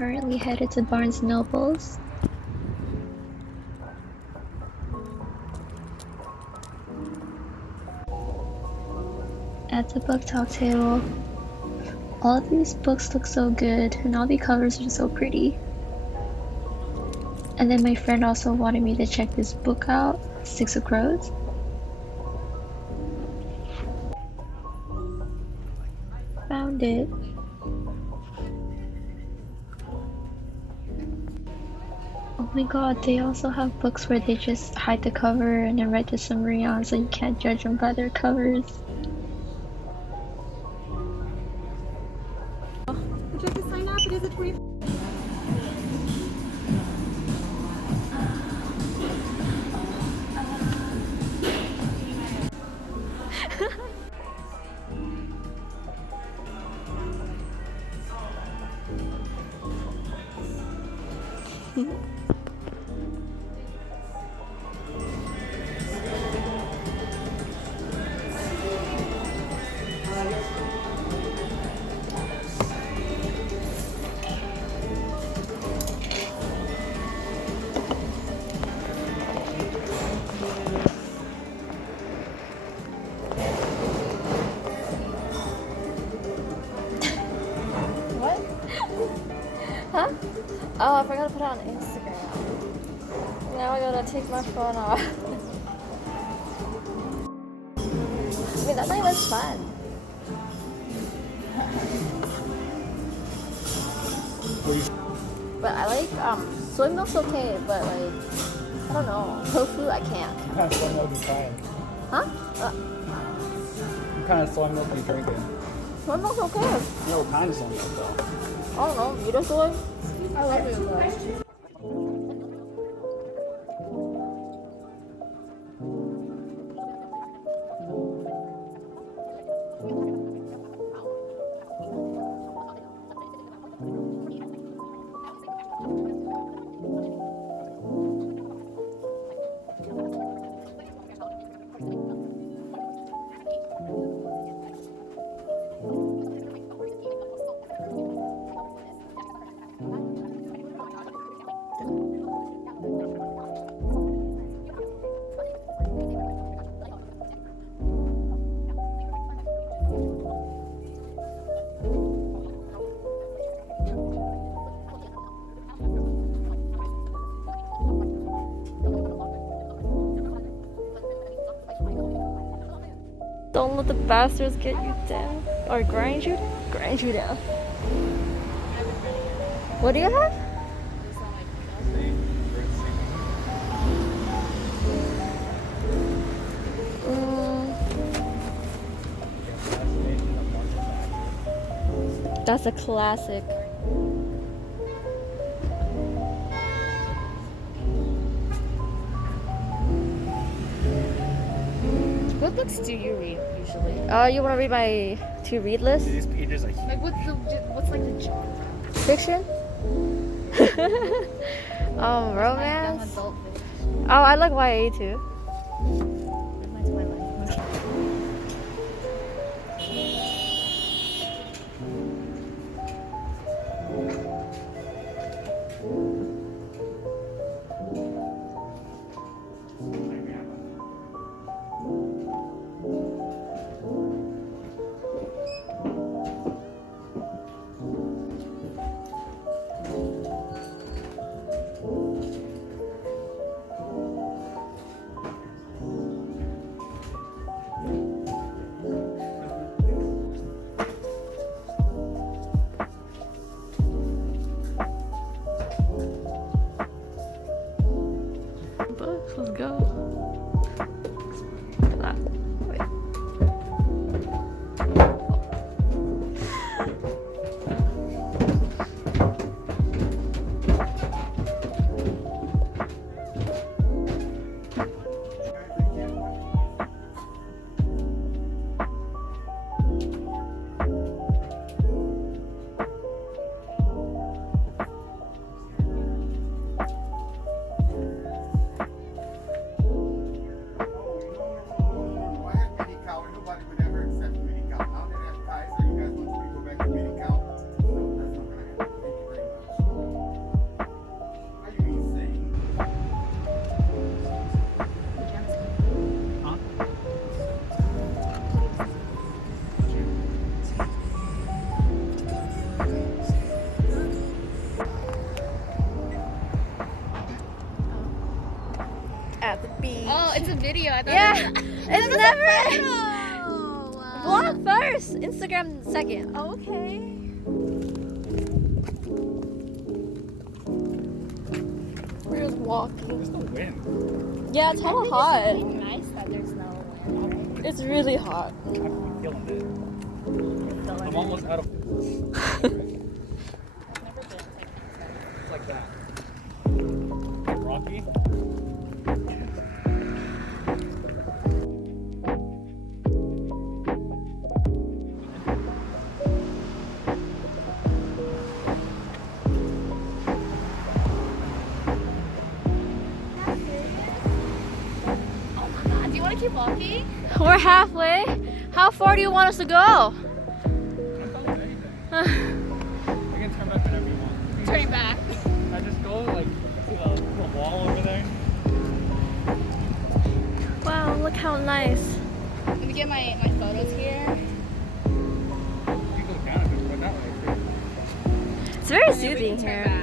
currently headed to Barnes& Nobles. At the book talk table, all of these books look so good and all the covers are so pretty. And then my friend also wanted me to check this book out, Six of Crows. Found it. Oh my god, they also have books where they just hide the cover and then write the summary on so you can't judge them by their covers. Would you like to sign up? It is a 20. Huh? Oh, I forgot to put it on Instagram. Now I gotta take my phone off. I mean, that night was fun. But I like, soy milk's okay, but like, I don't know, tofu I can't. What kind of soy milk are you trying? Huh? What kind of soy milk are you drinking? Soy milk's okay. No, what kind of soy milk though? I don't know, Vita soy? I love Vita soy. Don't let the bastards get you down. Or grind you down? Grind you down. What do you have? That's a classic. What books do you read usually? You want to read my to-read list? These pages like What's like the genre? Fiction? Romance? Oh, I like YA too. at the beach. Oh, it's a video. I thought Yeah, it's never. Oh, wow. Vlog first, Instagram second. Okay. We're just walking. There's no wind. Yeah, it's hella hot. It's really nice that there's no wind, right? It's really hot. I'm feeling it. I'm almost out of. It's like that. Rocky. Do you want to keep walking? We're halfway. How far do you want us to go? I'm fine with anything. You can turn back whenever you want. Turning back. I just go like to the wall over there. Wow, look how nice. Let me get my photos here. You can go down a bit, but not like this. It's very And then we soothing can turn here. back.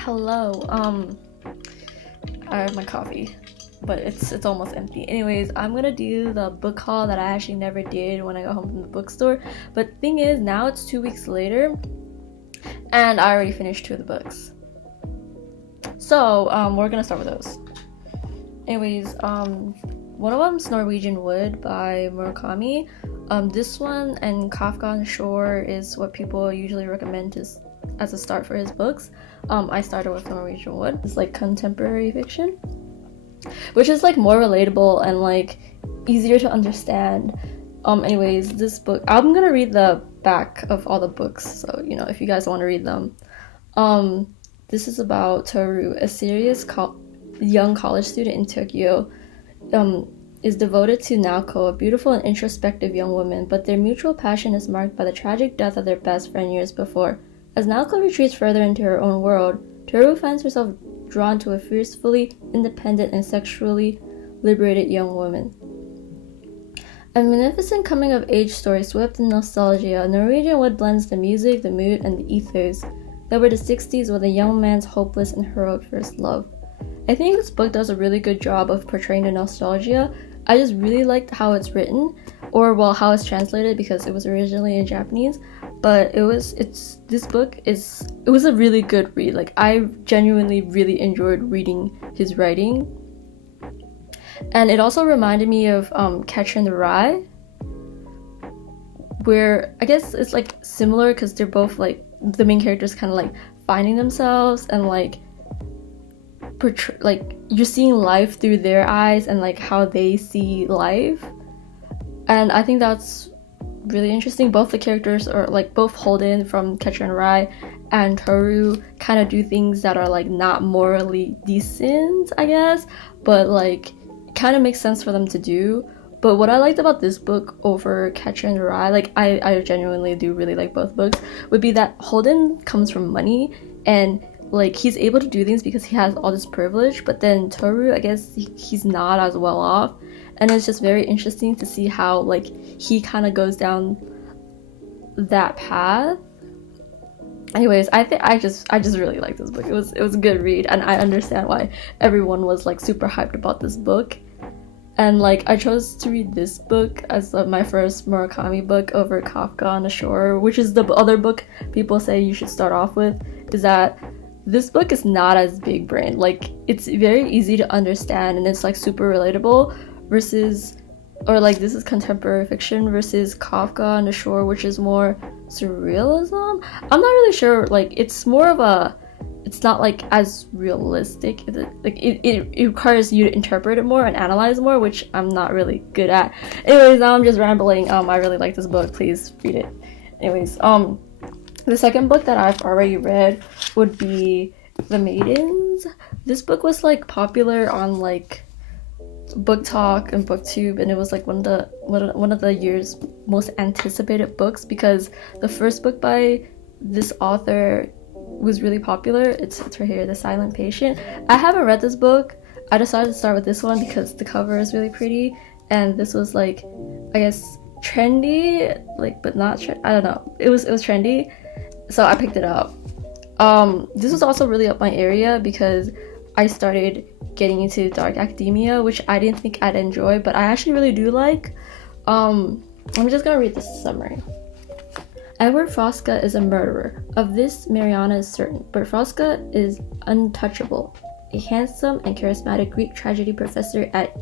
Hello. I have my coffee, but it's almost empty. Anyways, I'm gonna do the book haul that I actually never did when I got home from the bookstore. But the thing is, now it's 2 weeks later, and I already finished 2 of the books. So we're gonna start with those. Anyways, one of them's Norwegian Wood by Murakami. This one and Kafka on Shore is what people usually recommend as a start for his books. I started with Norwegian Wood. It's like contemporary fiction, which is like more relatable and like easier to understand. Anyways, this book, I'm gonna read the back of all the books, so you know, if you guys want to read them. This is about Toru, a serious young college student in Tokyo, is devoted to Naoko, a beautiful and introspective young woman, but their mutual passion is marked by the tragic death of their best friend years before. As Naoko retreats further into her own world, Toru finds herself drawn to a fiercely independent and sexually liberated young woman. A magnificent coming-of-age story swept in nostalgia, Norwegian Wood blends the music, the mood, and the ethos that were the 60s with a young man's hopeless and heroic first love. I think this book does a really good job of portraying the nostalgia. I just really liked how it's written, or well, how it's translated, because it was originally in Japanese. But it was a really good read. Like, I genuinely really enjoyed reading his writing. And it also reminded me of Catcher in the Rye, where I guess it's like similar because they're both like the main characters kind of like finding themselves and like you're seeing life through their eyes and like how they see life. And I think that's really interesting. Both the characters are like, both Holden from Catcher in the Rye and Toru kind of do things that are like not morally decent, I guess, but like it kind of makes sense for them to do. But what I liked about this book over Catcher in the Rye, like I genuinely do really like both books, would be that Holden comes from money and like he's able to do things because he has all this privilege, but then Toru, I guess he's not as well off, and it's just very interesting to see how like he kind of goes down that path. Anyways, I just really like this book. It was a good read, and I understand why everyone was like super hyped about this book. And like I chose to read this book as my first Murakami book over Kafka on the Shore, which is the other book people say you should start off with. Is that this book is not as big brain. Like it's very easy to understand and it's like super relatable versus, or like this is contemporary fiction versus Kafka on the Shore, which is more surrealism. I'm not really sure. Like it's more of a it's not like as realistic. It requires you to interpret it more and analyze more, which I'm not really good at. Anyways, now I'm just rambling. I really like this book. Please read it. Anyways, the second book that I've already read would be The Maidens. This book was like popular on like Book Talk and BookTube, and it was like one of the year's most anticipated books because the first book by this author was really popular. It's right here, The Silent Patient. I haven't read this book. I decided to start with this one because the cover is really pretty, and this was like, I guess, trendy, like, but not I don't know. It was trendy, so I picked it up. This was also really up my area because I started getting into dark academia, which I didn't think I'd enjoy, but I actually really do like. I'm just gonna read the summary. Edward Fosca is a murderer. Of this, Mariana is certain, but Fosca is untouchable. A handsome and charismatic Greek tragedy professor at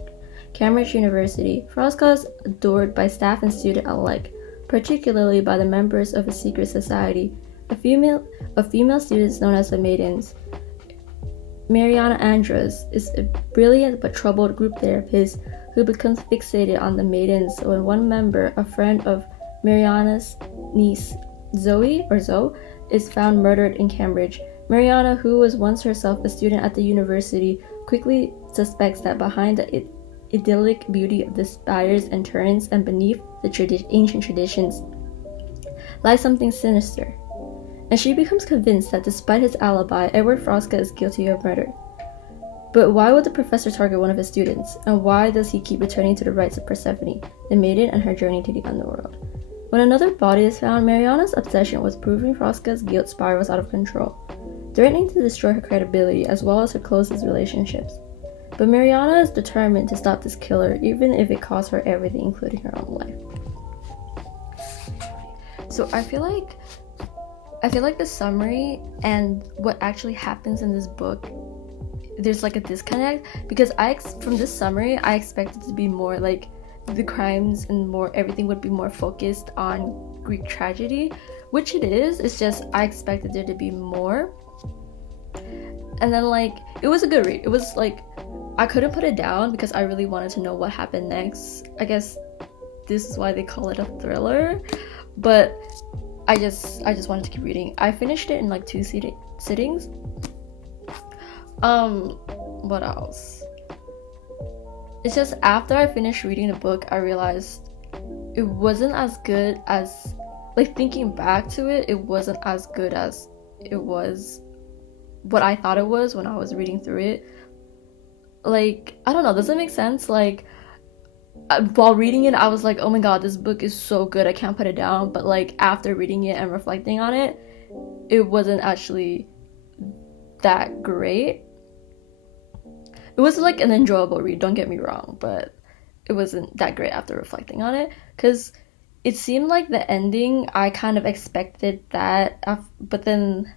Cambridge University, Fosca is adored by staff and student alike, particularly by the members of a secret society, a female students known as the Maidens. Mariana Andros is a brilliant but troubled group therapist who becomes fixated on the Maidens when one member, a friend of Mariana's niece, Zoe, is found murdered in Cambridge. Mariana, who was once herself a student at the university, quickly suspects that behind the idyllic beauty of the spires and turrets and beneath the ancient traditions lies something sinister. And she becomes convinced that despite his alibi, Edward Fosca is guilty of murder. But why would the professor target one of his students? And why does he keep returning to the rites of Persephone, the maiden, and her journey to the underworld? When another body is found, Mariana's obsession with proving Fosca's guilt spirals out of control, threatening to destroy her credibility as well as her closest relationships. But Mariana is determined to stop this killer, even if it costs her everything, including her own life. So I feel like the summary and what actually happens in this book, there's like a disconnect, because from this summary I expected it to be more like the crimes and more everything would be more focused on Greek tragedy, which it is. It's just I expected there to be more. And then like it was a good read. It was like I couldn't put it down because I really wanted to know what happened next. I guess this is why they call it a thriller, but I just wanted to keep reading. I finished it in like 2 sittings. What else? It's just after I finished reading the book, I realized it wasn't as good as, like, thinking back to it, it wasn't as good as it was what I thought it was when I was reading through it. Like, I don't know, does it make sense? Like, while reading it, I was like, oh my god, this book is so good, I can't put it down. But like after reading it and reflecting on it, it wasn't actually that great. It was like an enjoyable read, don't get me wrong, but it wasn't that great after reflecting on it, because it seemed like the ending, I kind of expected that, but then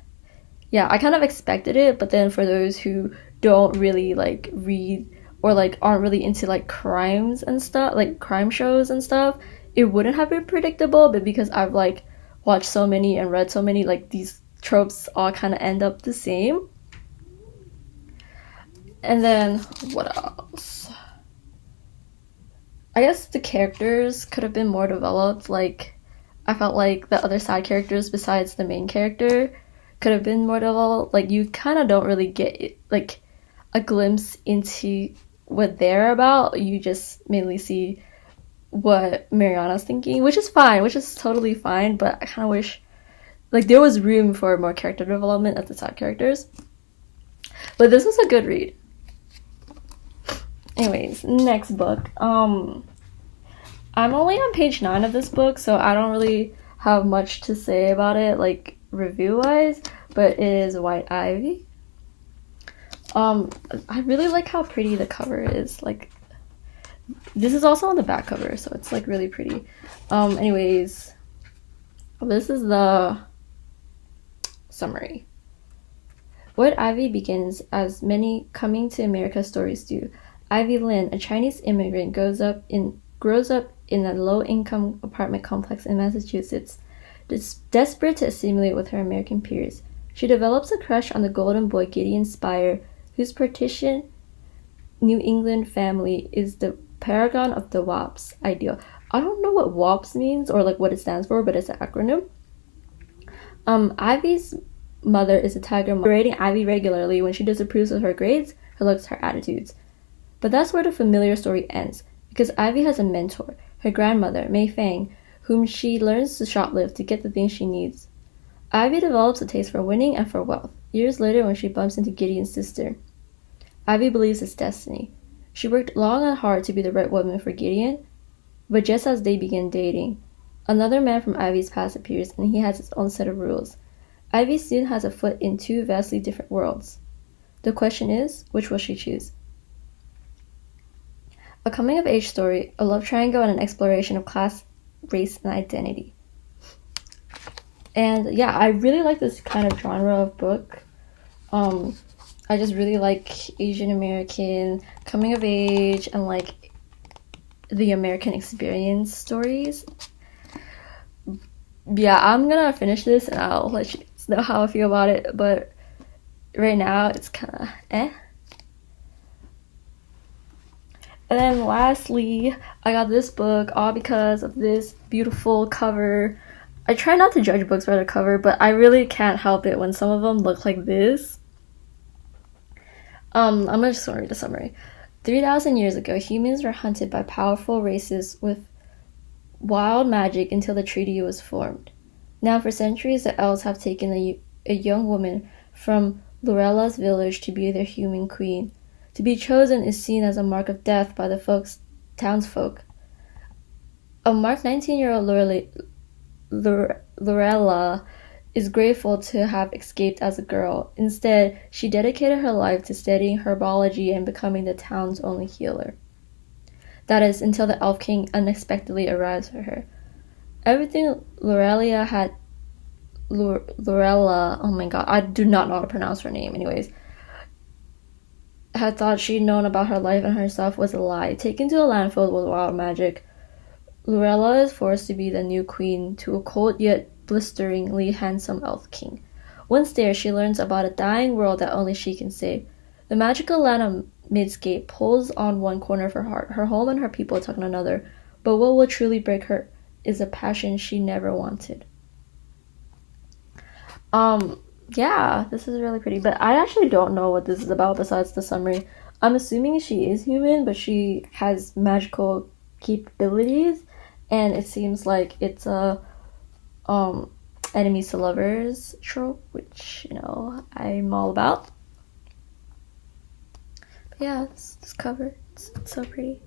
I kind of expected it, but then for those who don't really like read or like aren't really into like crimes and stuff, like crime shows and stuff, it wouldn't have been predictable. But because I've like watched so many and read so many, like these tropes all kind of end up the same. And then what else? I guess the characters could have been more developed. Like I felt like the other side characters besides the main character could have been more developed. Like you kind of don't really get like a glimpse into what they're about. You just mainly see what Mariana's thinking, which is fine, which is totally fine, but I kind of wish like there was room for more character development of the side characters. But this was a good read. Anyways, next book. I'm only on page 9 of this book, so I don't really have much to say about it, like review wise, but it is White Ivy. I really like how pretty the cover is. Like this is also on the back cover, so it's like really pretty. Anyways, this is the summary. White Ivy begins as many coming to America stories do. Ivy Lin, a Chinese immigrant, grows up in a low-income apartment complex in Massachusetts, desperate to assimilate with her American peers. She develops a crush on the golden boy Gideon Spire, whose partition New England family is the paragon of the WAPS ideal. I don't know what WAPS means or like what it stands for, but it's an acronym. Ivy's mother is a tiger mom, berating Ivy regularly when she disapproves of her grades, her looks, her attitudes. But that's where the familiar story ends, because Ivy has a mentor, her grandmother, Mei Fang, whom she learns to shoplift to get the things she needs. Ivy develops a taste for winning and for wealth, years later when she bumps into Gideon's sister. Ivy believes it's destiny. She worked long and hard to be the right woman for Gideon, but just as they begin dating, another man from Ivy's past appears and he has his own set of rules. Ivy soon has a foot in two vastly different worlds. The question is, which will she choose? A coming-of-age story, a love triangle, and an exploration of class, race, and identity. And yeah, I really like this kind of genre of book. I just really like Asian American coming of age and like the American experience stories. Yeah, I'm gonna finish this and I'll let you know how I feel about it, but right now it's kind of eh. And then lastly, I got this book all because of this beautiful cover. I try not to judge books by their cover, but I really can't help it when some of them look like this. I'm just gonna read the summary. 3,000 years ago, humans were hunted by powerful races with wild magic until the treaty was formed. Now, for centuries, the elves have taken a young woman from Lorella's village to be their human queen. To be chosen is seen as a mark of death by the townsfolk. A marked 19-year-old Lorella is grateful to have escaped as a girl. Instead, she dedicated her life to studying herbology and becoming the town's only healer. That is, until the Elf King unexpectedly arrives for her. Everything Lorella, oh my god, I do not know how to pronounce her name anyways, had thought she'd known about her life and herself was a lie. Taken to a land filled with wild magic, Lorella is forced to be the new queen to a cold yet blisteringly handsome elf king. Once there, she learns about a dying world that only she can save. The magical land of Midscape pulls on one corner of her heart, her home and her people tug on another, but what will truly break her is a passion she never wanted. Yeah, this is really pretty, but I actually don't know what this is about besides the summary. I'm assuming she is human, but she has magical capabilities, and it seems like it's a enemies to lovers trope, which, you know, I'm all about. But yeah, this cover, it's so pretty.